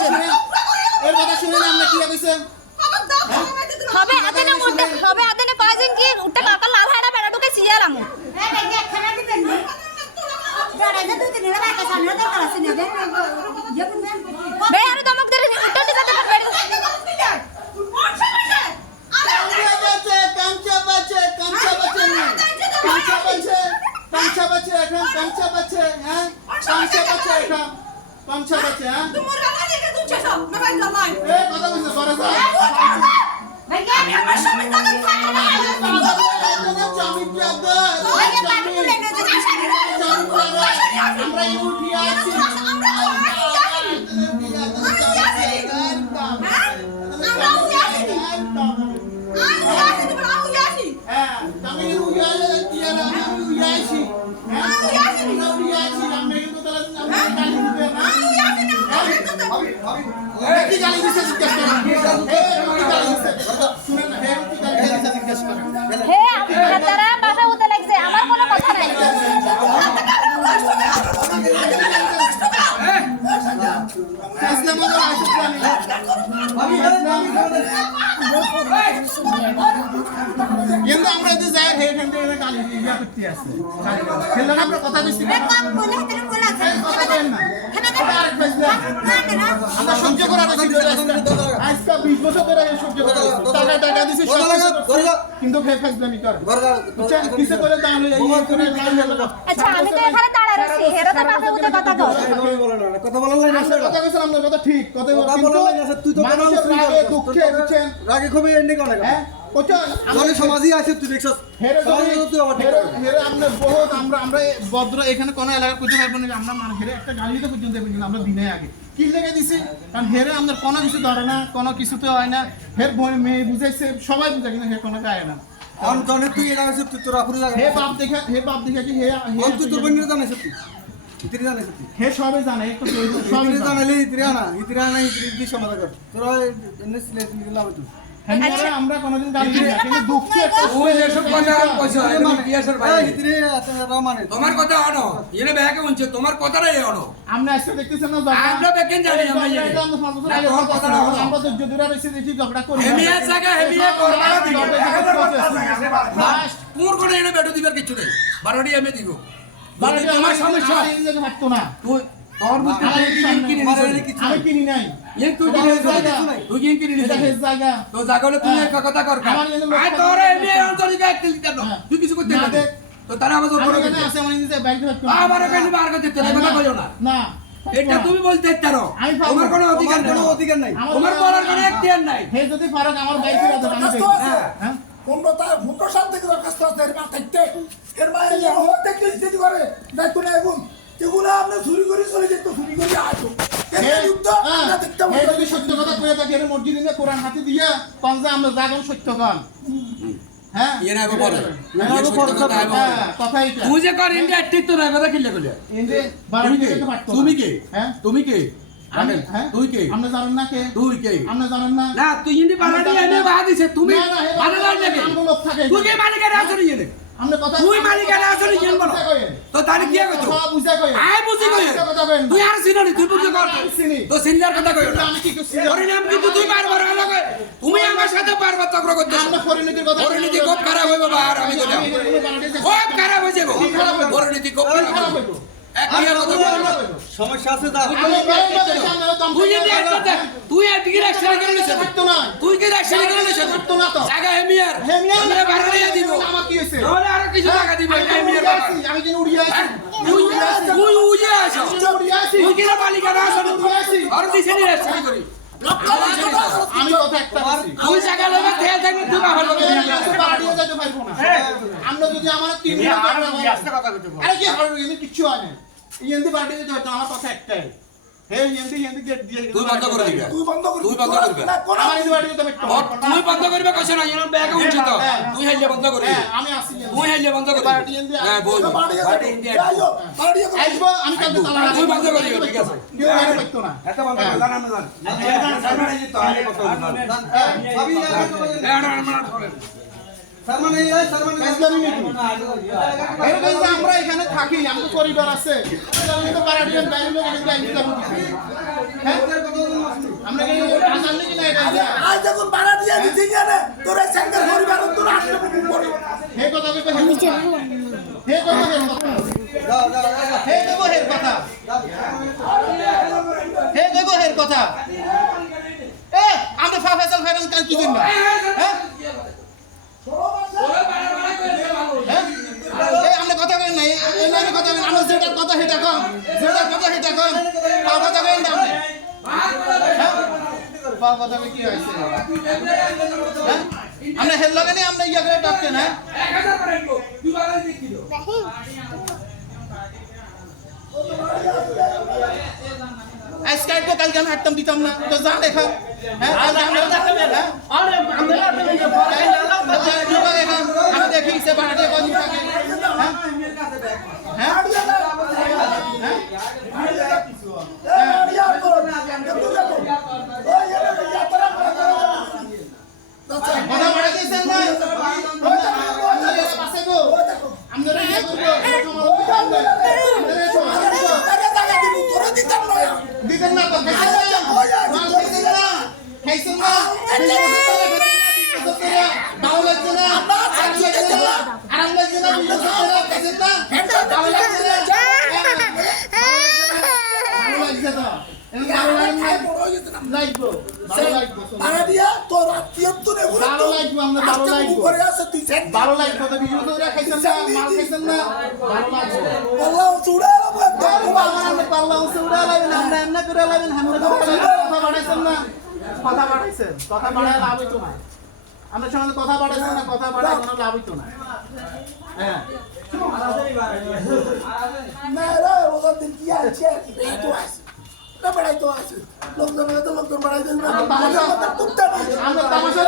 আসেন এর কথা শুনেন আমরা কি হইছে হবে আদেনে মধ্যে হবে আদেনে কয়জন কি উঠতে কাকা লাল হাড়া বেড়া ঢুকে সিয়ালাম বে আর দমক ধরে উঠতে যেতে পারবে কাঞ্চা বাচ্চা এখন কাঞ্চা বাচ্চা হ্যাঁ কাঞ্চা বাচ্চা এখন কাঞ্চা বাচ্চা হ্যাঁ এ কথা বলছ বড় স্যার আমরা উঠিয়া আছি হে আপনারা বাসা উঠে লাগছে আমার কোনো কথা নাই কিন্তু আমরা যে যাই হে এখান থেকে কালি ইয়া করতে আছে খেললে আমরা কথা দিছি আমরা সহ্য করার আজকে 20 বছর ধরে সহ্য করা টাকা টাকা দিছি কিন্তু ফেসলামি করে কিসে করে দাঁড়ানো এই করে আচ্ছা আমি তো এখানে দাঁড়ায় আছি হেরা তো বাসা উঠে কথা কও কথা বলার না কথা কইছিলাম আমরা কথা ঠিক কথা বলার না তুই তো কোনো রাগে দুঃখে বুঝছেন রাগে খুবই এন্ডি করে হ্যাঁ জনে সমাজই আছে তুই দেখছস আমরা বহুত আমরা ভদ্র এখানে কোন এলাকা করতে পারবো না আমরা মানে হেরে একটা গালি দিতে পর্যন্ত দেবেন কিন্তু আমরা দিনে আগে কি লেগে দিছি কারণ হেরে আমাদের কোনো কিছু ধরে না কোনো কিছুতে হয় না হের মেয়ে বুঝাইছে সবাই বুঝায় কিন্তু হে কোনো গায়ে না আম জনে তুই এটা আছে তুই তোর আপুরে লাগা হে বাপ দেখা কি হে তুই তোর বন্ধু জানিস তুই ইতরি জানিস তুই হে সবাই জানে একটু সবাই জানালে ইতরি না ইতরি সমাধান কর তোর এনে সিলেট নিলাম তুই আমরা কোনদিন গালি দিই না কিন্তু দুঃখে ওই এসব কথা কইছো আমি বিয়াসের ভাই ইতরি মানে তোমার কথা আনো এনে ব্যাকে উনছে তোমার কথাটাই আনো আমরা আজকে দেখতেছেন না আমরা বেকেন জানি আমরা জানি আমরা তো যদুরা বেশি দেখি ঝগড়া করি হেমিয়া জায়গা হেমিয়া করবা দিব তোর কোন এনে বেটো দিবার কিছু নেই বারোটি আমি দিব তোমার সমস্যা থাকতো না তুই তোর বুঝতে আমি কিনি নাই তুই কিনি জায়গা তো জাগলে তুই এক কথা কর আই তোর এমনি অন্তরিকা এক লিটার তুই কিছু করতে না তো তারা আমাদের উপরে আছে আমার নিজে বাইক থাকতো আমার কেন বার করতে তোর কথা কইও না না এটা তুমি বলতে পারো তোমার কোনো অধিকার নাই তোমার বলার কোনো এখতিয়ার নাই হে যদি পারো আমার বাইকে দাও আমি দেখি হ্যাঁ 15 সাল থেকে দরখাস্ত আছে এর মা থাকতে এর মা দেখতে স্থিতি করে দায়িত্ব নেই এগুলো আপনি চুরি করে চলে যেত চুরি করে আসো যদি সত্য কথা কয়ে থাকে এর মসজিদে কোরআন হাতে দিয়া কনজা আমরা জাগন সত্য গান হ্যাঁ এনা আগে বলে কথাই তুই যে কর ইন্ডিয়া ঠিক তো না কথা কিল্লে কইলে ইন্ডিয়া বারো দিকে তো পারতো তুমি কে হ্যাঁ তুমি কে আমি তুই কে আমরা জানেন না কে তুই কে আমরা জানেন না না তুই ইন্ডি বানাডি এনে বাহা দিছে তুমি বানাডি লাগে তুই কে মালিকের আসরি এনে আমরা কথা তুই মালিকের আসরি জেল বল তো তাহলে কি কইছো বুঝা কই আই বুঝি কই তুই আর সিনারি তুই বুঝি কর তো সিনিয়র কথা কই আমি কি কইছি পরিণাম কিন্তু তুই বারবার লাগে তুমি আমার সাথে বারবার চক্র করতেছ আমরা পরিণতির কথা পরিণতি খুব খারাপ হইব আর আমি কইলাম খুব খারাপ হয়ে যাবো পরিণতি খুব খারাপ হইব সমস্যা আছে তুই এদিকে রাখছিস কেন নিছ তুই কি রাখছিস কেন নিছ জায়গা হেমিয়ার আমরা বাড়াইয়া দিব আমার কি হইছে তাহলে আর কিছু টাকা দিব হেমিয়ার আমি কি উড়িয়া আছি তুই উড়িয়া আছো তুই কি মালিকা না আছো আর দিছে নি রাখছিস করি আমি কথা একটা বলছি তুই জায়গা লগে খেয়াল থাকবি তুই বাবা লগে বাড়িও যেতে পারবো না আমরা যদি আমার 3 মিনিট আরে কি হবে এমনি কিছু হয় না ইয়েন্দি বাড়ি যেতে হতো আমার কথা একটাই হে ইয়েন্দি গেট দিয়ে তুই বন্ধ করে দিবি তুই বন্ধ করবি তুই বন্ধ করবি আমার ইয়েন্দি বাড়ি যেতে পারতো তুই বন্ধ করবে কইছ না এর ব্যাগ উঠছি তো তুই হেলে বন্ধ করবি আমি আসি তুই হেলে বন্ধ করবি বাড়ি ইয়েন্দি হ্যাঁ বল বাড়ি ইন্ডিয়া আসবো আমি কাছে তালা তুই বন্ধ করে দিবি ঠিক আছে কেউ বাইরে পারতো না এটা বন্ধ করে জানা না জান সামনে যেতে আগে কথা বল সারমান এই সারমান এরকম যে আমরা এখানে থাকি, আমাদের পরিবার আছে, আমি তো পাড়াটিয়ান বাইরের লোক এখানে আইনি যাবো কি? হ্যাঁ? আমরা কি জানলি কি না এটা? আজ যখন ভাড়া দিয়ে দিচ্ছি জানে তোর এই সঙ্গে পরিবার তোর আসলে পড়ে হে কথা কইতে হে কথা হে কথা হে কথা দাও দাও দাও হে দেবো হে কথা হে দেবো হে কথা এ আমরা ফাফাসাল ফাইরাল কাজ কি জন্য? হ্যাঁ? হ্যাঁ? এই আমরা কথা কই না, এই মানে কথা কই, আমরা যেটা কথা সেটা কম, যেটা কথা সেটা কম, পাও কথা কই না আপনি। হ্যাঁ? পাও কথা কই কি হইছে? হ্যাঁ? আমরা হেল লাগে না, আমরা ইয়া করে ডাকতেন, হ্যাঁ? আজকে তো কালকে আমি হাঁটতাম দিতাম না, তো যা দেখা। হ্যাঁ? আজকে আমরা হ্যাঁ? আমি দেখি সে বাড়াতে কদিন থাকে। হ্যাঁ? হ্যাঁ? কথা বাড়া দিয়েছেন না? আপনাদের পাশে গো, আপনারা ইয়ে করবো, দিতেন না তো, খাইছেন না? খাইছেন না? ভালো লাগছে না? আরাম লাগছে না? খাইছেন না? ভালো লাগছে না? ভালো লাগছে তো? ভালো লাগবো, ভালো লাগবো, ভাড়া দিয়া তোর আত্মীয় তো নেগুলো ভালো লাগবো, আমরা ভালো লাগবো, করে আছে তুই চেক ভালো লাগবো তো বিজয় তো খাইছেন না, মাল খাইছেন না, ভালো লাগবো। আল্লাহ চুড়ে আমরা পারলাম উড়া লাগবেন, আমরা এমনি করে লাগবেন, আমরা কথা বাড়াইছেন না, কথা বাড়াইছেন, কথা বাড়ায় লাভ হইতো না। আমরা সঙ্গে কথা বাড়াইছেন না, কথা বাড়ায় কোনো লাভ হইতো না। হ্যাঁ, না রে ওদের দিন কি আছে এই তো আছে না বড়াই তো আছে লোকজন তো লোকজন বড়াই দেন না আমরা তামাশা